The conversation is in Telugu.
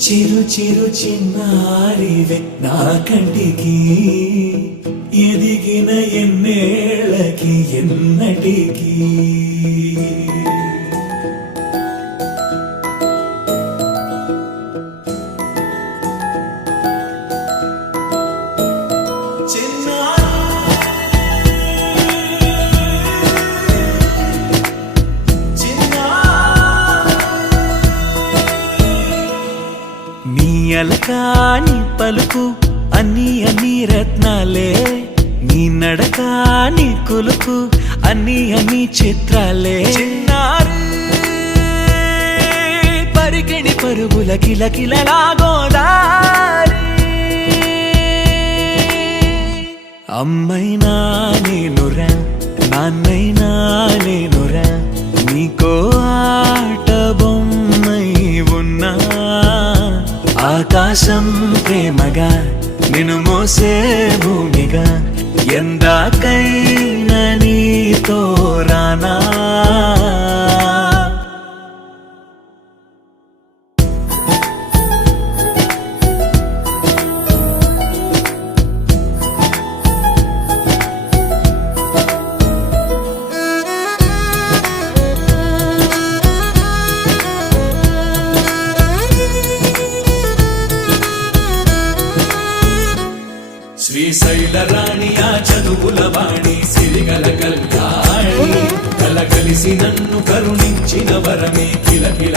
చిరు చిరు చిన్నారివే నా కంటికి ఎదిగిన ఎన్నేళ్ళకి ఎన్నటికి అలకాని పలుకు అన్ని రత్నాలే నీ నడకాని కులుకు అన్ని చిత్రాలే పరికిణి పరుగుల కిలకిలలాగోదారి అమ్మైనా నేనురా నాన్నైనా నేనురా నీకో ఆట బొమ్మై ఉన్నా ఆకాశం ప్రేమగా నిన్ను మోసే భూమిగా ఎందాకైనా నీతో రానా శ్రీశైల రాణి ఆ చదువుల వాణి సిరిగల కళ్యాణి కలగలిసి నన్ను కరుణించిన వరమే కిలకిల